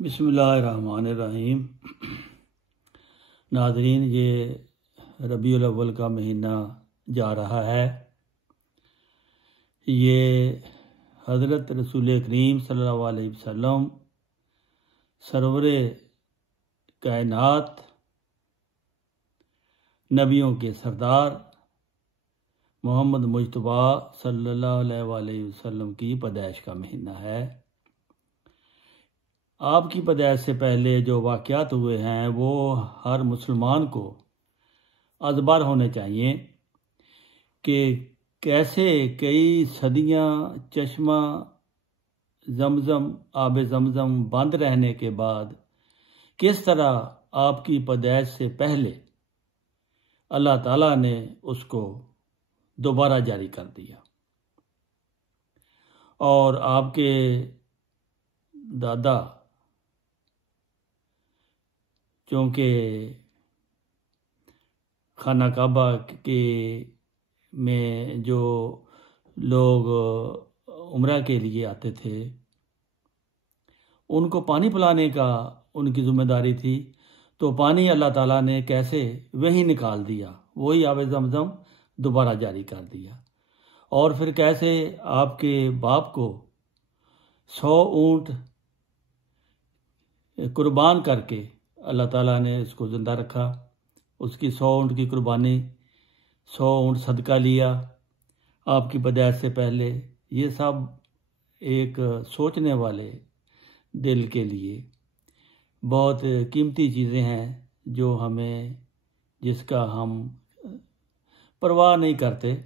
بسم اللہ الرحمن الرحیم۔ ناظرین، یہ ربیع الاول کا مہینہ جا رہا ہے۔ یہ حضرت رسول کریم صلی اللہ علیہ وسلم سرور کائنات، نبیوں کے سردار محمد مجتبی صلی اللہ علیہ وسلم کی پیدائش کا مہینہ ہے۔ آپ کی پیدائش سے پہلے جو واقعات ہوئے ہیں وہ ہر مسلمان کو ازبر ہونے چاہیے کہ کیسے کئی صدیاں چشمہ زمزم، آب زمزم بند رہنے کے بعد کس طرح آپ کی پیدائش سے پہلے اللہ تعالیٰ نے اس کو دوبارہ جاری کر دیا، اور آپ کے دادا چونکہ خانہ کعبہ کے میں جو لوگ عمرہ کے لیے آتے تھے ان کو پانی پلانے کا ان کی ذمہ داری تھی، تو پانی اللہ تعالیٰ نے کیسے وہیں نکال دیا، وہی آب زمزم دوبارہ جاری کر دیا، اور پھر کیسے آپ کے باپ کو 100 اونٹ قربان کر کے اللہ تعالیٰ نے اس کو زندہ رکھا، اس کی 100 اونٹ کی قربانی، 100 اونٹ صدقہ لیا آپ کی پیدائش سے پہلے۔ یہ سب ایک سوچنے والے دل کے لیے بہت قیمتی چیزیں ہیں جو جس کا ہم پرواہ نہیں کرتے،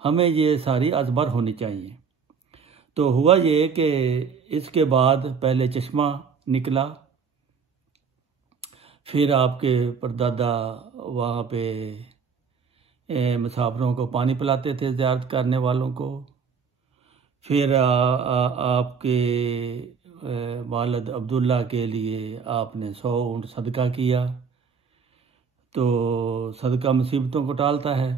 ہمیں یہ ساری ازبر ہونی چاہیے۔ تو ہوا یہ کہ اس کے بعد پہلے چشمہ نکلا، پھر آپ کے پردادا وہاں پہ مسافروں کو پانی پلاتے تھے، زیارت کرنے والوں کو۔ پھر آپ کے والد عبداللہ کے لیے آپ نے 100 اونٹ صدقہ کیا، تو صدقہ مصیبتوں کو ٹالتا ہے۔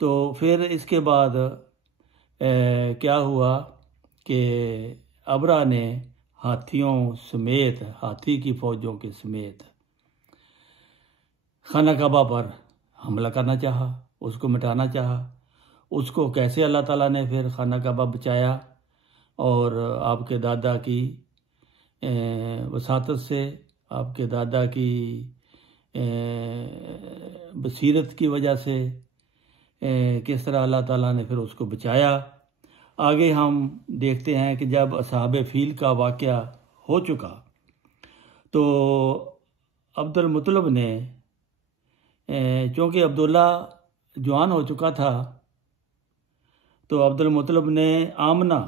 تو پھر اس کے بعد کیا ہوا کہ ابرا نے ہاتھیوں سمیت، ہاتھی کی فوجوں کے سمیت خانہ کعبہ پر حملہ کرنا چاہا، اس کو مٹانا چاہا۔ اس کو کیسے اللہ تعالیٰ نے پھر خانہ کعبہ بچایا، اور آپ کے دادا کی وساطت سے، آپ کے دادا کی بصیرت کی وجہ سے کس طرح اللہ تعالیٰ نے پھر اس کو بچایا۔ آگے ہم دیکھتے ہیں کہ جب اصحاب فیل کا واقعہ ہو چکا تو عبد المطلب نے، چونکہ عبداللہ جوان ہو چکا تھا، تو عبد المطلب نے آمنہ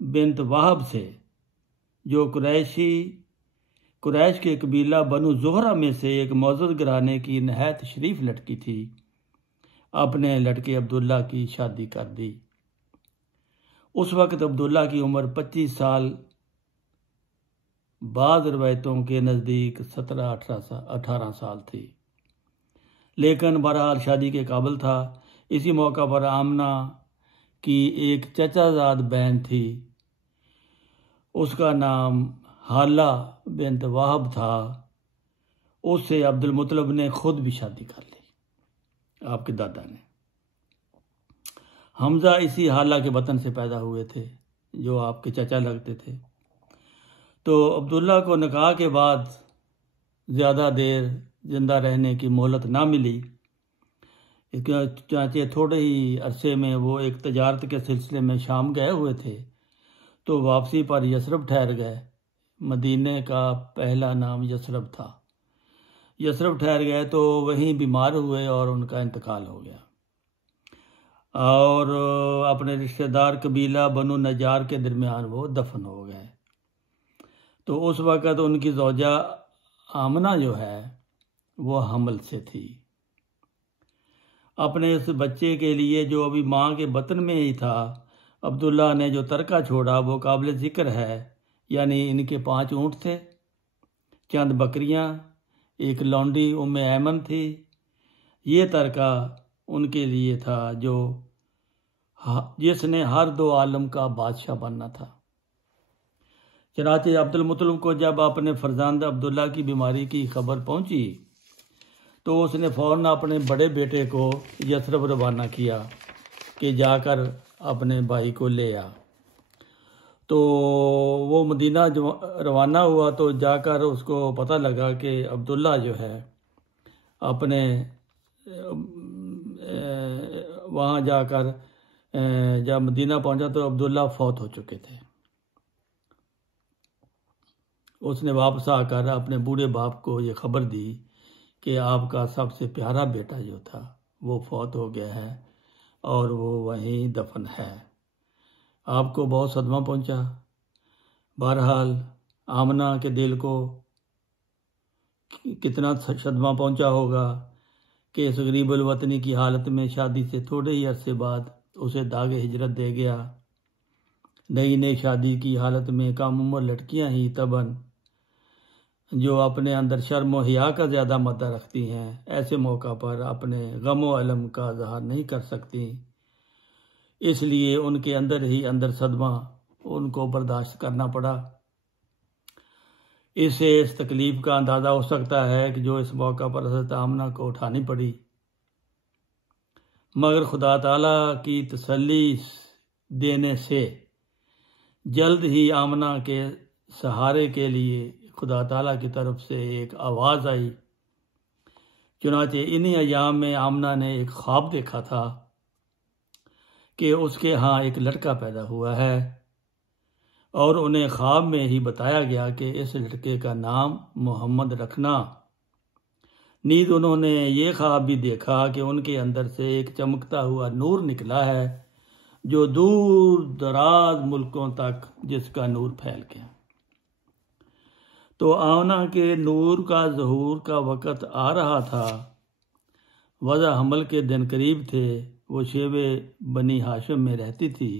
بنت وہب سے، جو قریش کے قبیلہ بنو زہرہ میں سے ایک معزز گھرانے کی نہایت شریف لڑکی تھی، اپنے لڑکے عبداللہ کی شادی کر دی۔ اس وقت عبداللہ کی عمر 25 سال، بعض روایتوں کے نزدیک 17-18 سال تھی، لیکن بہرحال شادی کے قابل تھا۔ اسی موقع پر آمنہ کی ایک چچا زاد بہن تھی، اس کا نام حالہ بنت وہب تھا، اس سے عبد المطلب نے خود بھی شادی کر لی، آپ کے دادا نے۔ حمزہ اسی حالہ کے بطن سے پیدا ہوئے تھے جو آپ کے چچا لگتے تھے۔ تو عبداللہ کو نکاح کے بعد زیادہ دیر زندہ رہنے کی مہلت نہ ملی، چانچہ تھوڑے ہی عرصے میں وہ ایک تجارت کے سلسلے میں شام گئے ہوئے تھے، تو واپسی پر یثرب ٹھہر گئے۔ مدینہ کا پہلا نام یثرب تھا۔ یثرب ٹھہر گئے تو وہیں بیمار ہوئے اور ان کا انتقال ہو گیا، اور اپنے رشتہ دار قبیلہ بنو نجار کے درمیان وہ دفن ہو گئے۔ تو اس وقت ان کی زوجہ آمنہ جو ہے وہ حمل سے تھی۔ اپنے اس بچے کے لیے جو ابھی ماں کے بطن میں ہی تھا، عبداللہ نے جو ترکہ چھوڑا وہ قابل ذکر ہے، یعنی ان کے 5 اونٹ تھے، چند بکریاں، ایک لونڈی ام ایمن تھی۔ یہ ترکہ ان کے لیے تھا جس نے ہر 2 عالم کا بادشاہ بننا تھا۔ چنانچہ عبد المطلب کو جب اپنے فرزند عبداللہ کی بیماری کی خبر پہنچی تو اس نے فوراً اپنے بڑے بیٹے کو یثرب روانہ کیا کہ جا کر اپنے بھائی کو لے آ۔ تو وہ مدینہ روانہ ہوا تو جا کر اس کو پتہ لگا کہ عبداللہ جو ہے اپنے وہاں جا کر جب مدینہ پہنچا تو عبداللہ فوت ہو چکے تھے۔ اس نے واپس آ کر اپنے بوڑھے باپ کو یہ خبر دی کہ آپ کا سب سے پیارا بیٹا جو تھا وہ فوت ہو گیا ہے اور وہ وہیں دفن ہے۔ آپ کو بہت صدمہ پہنچا۔ بہرحال آمنہ کے دل کو کتنا صدمہ پہنچا ہوگا کہ اس غریب الوطنی کی حالت میں شادی سے تھوڑے ہی عرصے بعد اسے داغ ہجرت دے گیا۔ نئی شادی کی حالت میں کم عمر لڑکیاں ہی طبعاً جو اپنے اندر شرم و حیا کا زیادہ مادہ رکھتی ہیں، ایسے موقع پر اپنے غم و الم کا اظہار نہیں کر سکتی، اس لیے ان کے اندر ہی اندر صدمہ ان کو برداشت کرنا پڑا۔ اس سے اس تکلیف کا اندازہ ہو سکتا ہے کہ جو اس موقع پر حضرت آمنہ کو اٹھانی پڑی، مگر خدا تعالیٰ کی تسلی دینے سے جلد ہی آمنہ کے سہارے کے لیے خدا تعالیٰ کی طرف سے ایک آواز آئی۔ چنانچہ انہی ایام میں آمنہ نے ایک خواب دیکھا تھا کہ اس کے ہاں ایک لڑکا پیدا ہوا ہے، اور انہیں خواب میں ہی بتایا گیا کہ اس لڑکے کا نام محمد رکھنا۔ نیز انہوں نے یہ خواب بھی دیکھا کہ ان کے اندر سے ایک چمکتا ہوا نور نکلا ہے جو دور دراز ملکوں تک جس کا نور پھیل گیا۔ تو آمنہ کے نور کا ظہور کا وقت آ رہا تھا۔ وضع حمل کے دن قریب تھے۔ وہ شیبے بنی ہاشم میں رہتی تھی۔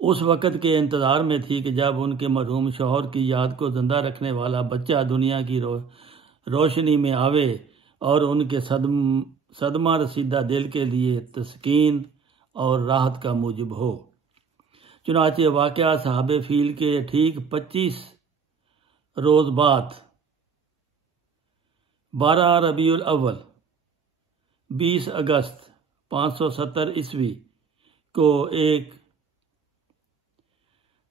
اس وقت کے انتظار میں تھی کہ جب ان کے مرحوم شوہر کی یاد کو زندہ رکھنے والا بچہ دنیا کی روشنی میں آوے اور ان کے صدمہ رسیدہ دل کے لیے تسکین اور راحت کا موجب ہو۔ چنانچہ واقعہ صحاب فیل کے ٹھیک 25 روز بعد 12 ربیع الاول 20 اگست 570 عیسوی کو ایک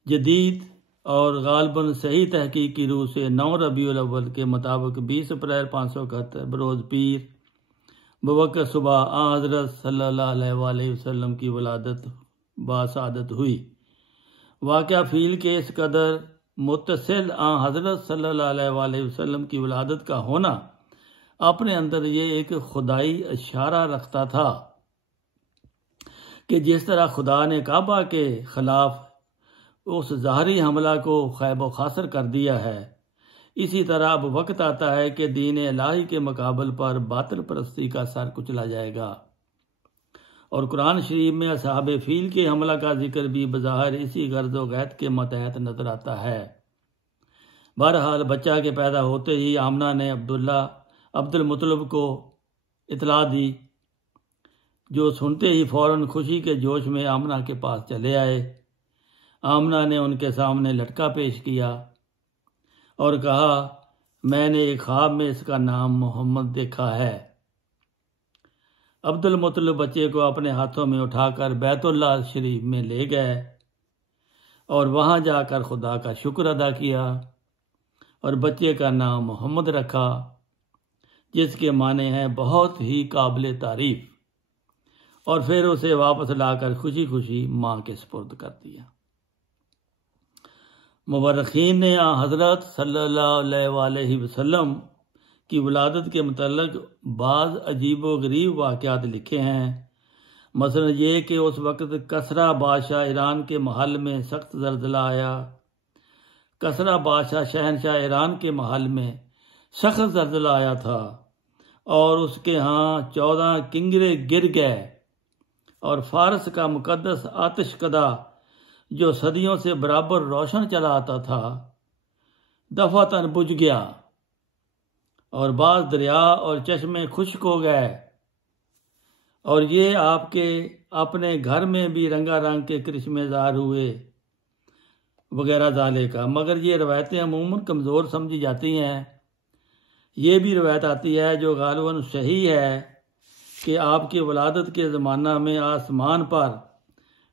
جدید اور غالباً صحیح تحقیق کی روح سے 9 ربیع الاول کے مطابق 20 اپریل 571 بروز پیر بوقت صبح حضرت صلی اللہ علیہ وآلہ وسلم کی ولادت باسعادت ہوئی۔ واقعہ فیل کے اس قدر متصل حضرت صلی اللہ علیہ وآلہ وسلم کی ولادت کا ہونا اپنے اندر یہ ایک خدائی اشارہ رکھتا تھا کہ جس طرح خدا نے کعبہ کے خلاف اس ظاہری حملہ کو خیب و خاسر کر دیا ہے، اسی طرح اب وقت آتا ہے کہ دین الہی کے مقابل پر باطل پرستی کا سر کچلا جائے گا۔ اور قرآن شریف میں اصحاب فیل کے حملہ کا ذکر بھی بظاہر اسی غرض و غیرت کے متحد نظر آتا ہے۔ بہرحال بچہ کے پیدا ہوتے ہی آمنہ نے عبد المطلب کو اطلاع دی، جو سنتے ہی فوراً خوشی کے جوش میں آمنہ کے پاس چلے آئے۔ آمنہ نے ان کے سامنے لٹکا پیش کیا اور کہا، میں نے ایک خواب میں اس کا نام محمد دیکھا ہے۔ عبد المطلب بچے کو اپنے ہاتھوں میں اٹھا کر بیت اللہ شریف میں لے گئے اور وہاں جا کر خدا کا شکر ادا کیا اور بچے کا نام محمد رکھا، جس کے معنی ہیں بہت ہی قابل تعریف، اور پھر اسے واپس لا کر خوشی خوشی ماں کے سپرد کر دیا۔ مورخین نے حضرت صلی اللہ علیہ وآلہ وسلم کی ولادت کے متعلق بعض عجیب و غریب واقعات لکھے ہیں، مثلا یہ کہ اس وقت کسریٰ بادشاہ ایران کے محل میں سخت زلزلہ آیا۔ کسریٰ بادشاہ شہنشاہ ایران کے محل میں سخت زلزلہ آیا تھا اور اس کے ہاں 14 کنگرے گر گئے، اور فارس کا مقدس آتش کدہ جو صدیوں سے برابر روشن چلا آتا تھا دفعتاً بجھ گیا، اور بعض دریا اور چشمے خشک ہو گئے، اور یہ آپ کے اپنے گھر میں بھی رنگا رنگ کے کرشمے ظاہر ہوئے۔ وغیرہ ذالک کا، مگر یہ روایتیں عموماً کمزور سمجھی جاتی ہیں۔ یہ بھی روایت آتی ہے جو غالباً صحیح ہے کہ آپ کی ولادت کے زمانہ میں آسمان پر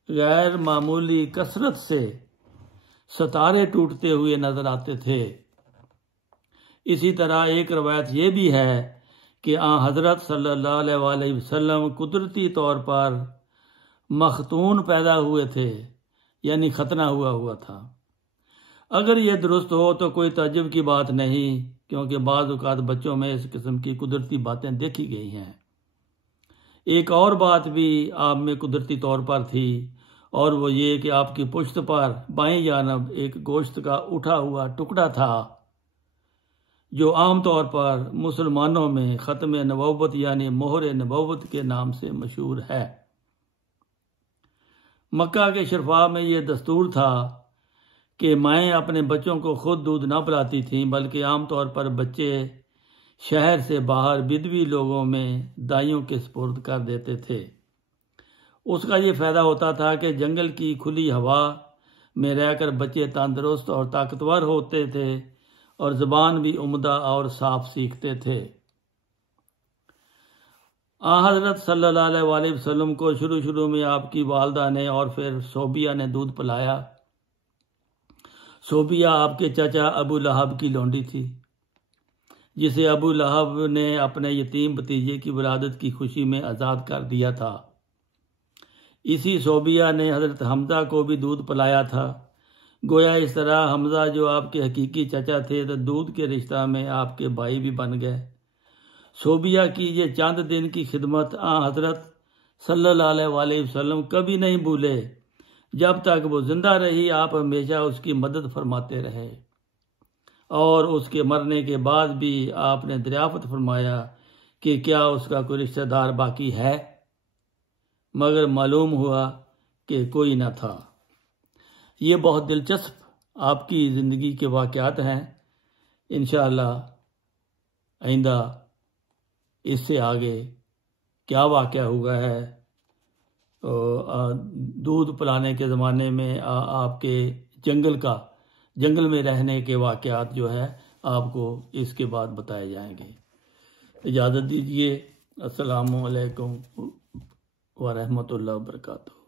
غیر معمولی کثرت سے ستارے ٹوٹتے ہوئے نظر آتے تھے۔ اسی طرح ایک روایت یہ بھی ہے کہ حضرت صلی اللہ علیہ وآلہ وسلم قدرتی طور پر مختون پیدا ہوئے تھے، یعنی ختنہ ہوا تھا۔ اگر یہ درست ہو تو کوئی تعجب کی بات نہیں، کیونکہ بعض اوقات بچوں میں اس قسم کی قدرتی باتیں دیکھی گئی ہیں۔ ایک اور بات بھی آپ میں قدرتی طور پر تھی، اور وہ یہ کہ آپ کی پشت پر بائیں جانب ایک گوشت کا اٹھا ہوا ٹکڑا تھا، جو عام طور پر مسلمانوں میں ختم نبوت یعنی مہر نبوت کے نام سے مشہور ہے۔ مکہ کے شرفا میں یہ دستور تھا کہ مائیں اپنے بچوں کو خود دودھ نہ پلاتی تھیں، بلکہ عام طور پر بچے شہر سے باہر بدوی لوگوں میں دائیوں کے سپرد کر دیتے تھے۔ اس کا یہ فائدہ ہوتا تھا کہ جنگل کی کھلی ہوا میں رہ کر بچے تندرست اور طاقتور ہوتے تھے اور زبان بھی عمدہ اور صاف سیکھتے تھے۔ حضرت صلی اللہ علیہ وآلہ وسلم کو شروع میں آپ کی والدہ نے اور پھر صوبیہ نے دودھ پلایا۔ صوبیہ آپ کے چچا ابو لہب کی لونڈی تھی، جسے ابو لہب نے اپنے یتیم بھتیجے کی ولادت کی خوشی میں آزاد کر دیا تھا۔ اسی صوبیہ نے حضرت حمزہ کو بھی دودھ پلایا تھا۔ گویا اس طرح حمزہ جو آپ کے حقیقی چچا تھے تو دودھ کے رشتہ میں آپ کے بھائی بھی بن گئے۔ صوبیہ کی یہ چند دن کی خدمت حضرت صلی اللہ علیہ وآلہ وسلم کبھی نہیں بھولے۔ جب تک وہ زندہ رہی آپ ہمیشہ اس کی مدد فرماتے رہے، اور اس کے مرنے کے بعد بھی آپ نے دریافت فرمایا کہ کیا اس کا کوئی رشتہ دار باقی ہے، مگر معلوم ہوا کہ کوئی نہ تھا۔ یہ بہت دلچسپ آپ کی زندگی کے واقعات ہیں۔ انشاءاللہ آئندہ اس سے آگے کیا واقعہ ہوا ہے، دودھ پلانے کے زمانے میں آپ کے جنگل میں رہنے کے واقعات جو ہے آپ کو اس کے بعد بتائے جائیں گے۔ اجازت دیجیے، السلام علیکم ورحمۃ اللہ وبرکاتہ۔